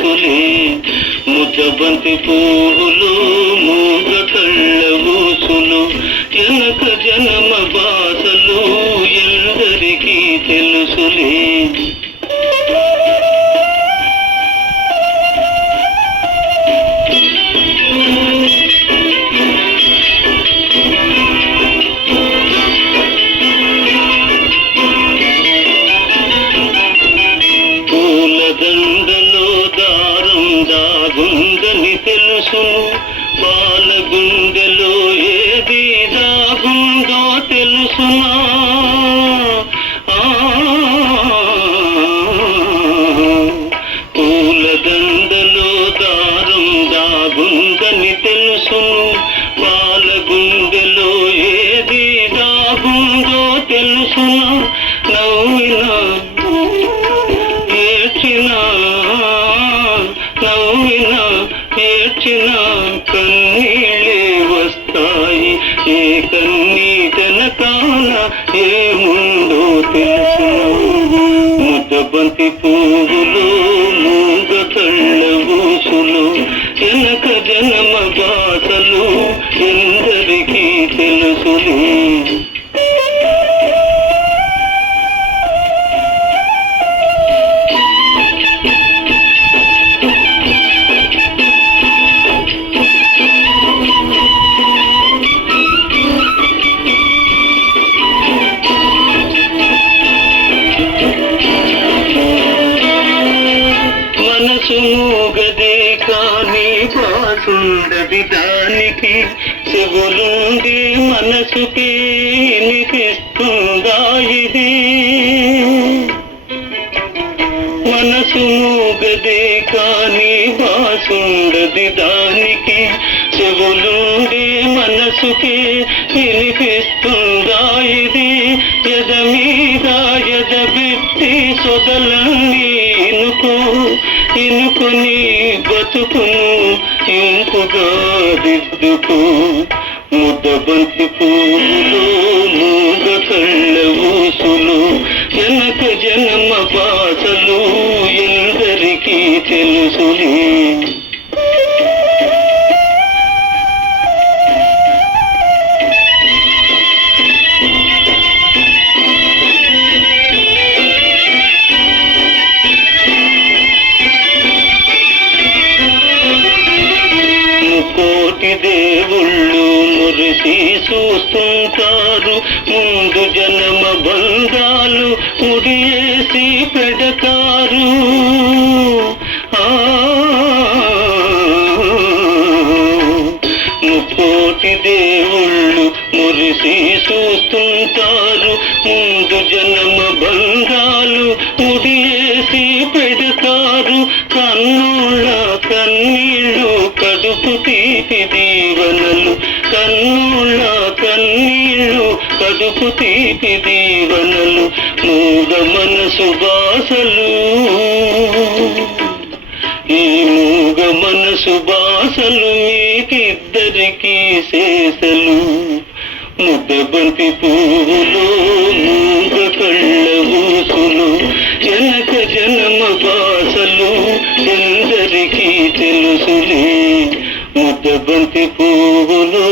తెలుసులే. ముద్దబంతి పువ్వులు మూగ కళ్ళ ఊసులు ఎనక జనమ బాసలు ఎందరికీ తెలుసులే. పూలదండలో దారం దాగుందని తెలుసును, పాలగుండెలో ఏది దాగుందో తెలుసునా. పూలదండలో దారం దాగుందని తెలుసును, పాలగుండెలో ఏది దాగుందో తెలుసునా. నవ్వినా నవ్వినా ఏడ్చినా కన్నీళ్ళే వస్తాయి. ఏ కన్నీటనకాల ఏముందో తెలుసునా. ముద్దబంతి పువ్వులు మూగ కళ్ళ ఊసులు ఎనక జనమ బాసలు ఎందరికీ తెలుసులే. మనసు మూగదే కానీ బాసుండది దానికి, చెవులుండి మనసుకి వినిపిస్తుందా ఇది. మనసు మూగదే కానీ బాసుండది దానికి, చెవులుండి మనసుకి వినిపిస్తుందా ఇది. ఎద మీద ఎదబెట్టి సొదలన్నీ ఇనుకుని బతుకును ఇంపుగా దిద్దుకు. ముద్దబంతి పువ్వులు మూగ కళ్ళ ఊసులు ఎనక జన్మ బాసలు ఎందరికీ తెలుసులే. కోటి దేవుళ్ళు మురిసి చూస్తుంటారు, ముందు జన్మ బంధాలు ముడియేసి పెడతారు. ముక్కోటి దేవుళ్ళు మురిసి చూస్తుంటారు, ముందు జన్మ బంధాలు ముడియేసి పెడతారు. కన్నుల కన్నీళ్ళు కడుపు తీపి దీవనలు, కన్నుల కన్నీళ్ళు కడుపు తీపి దీవనలు. మూగ మనసు బాసలు ఈ మూగ మనసు బాసలు మీకిద్దరికీ శేషలు. ముద్దబంతి పువ్వులు మూగ కళ్ళ ఊసులు ఎనక జన్మ బాసలు ఎందరికీ తెలుసులే. ముద్దబంతి పువ్వులు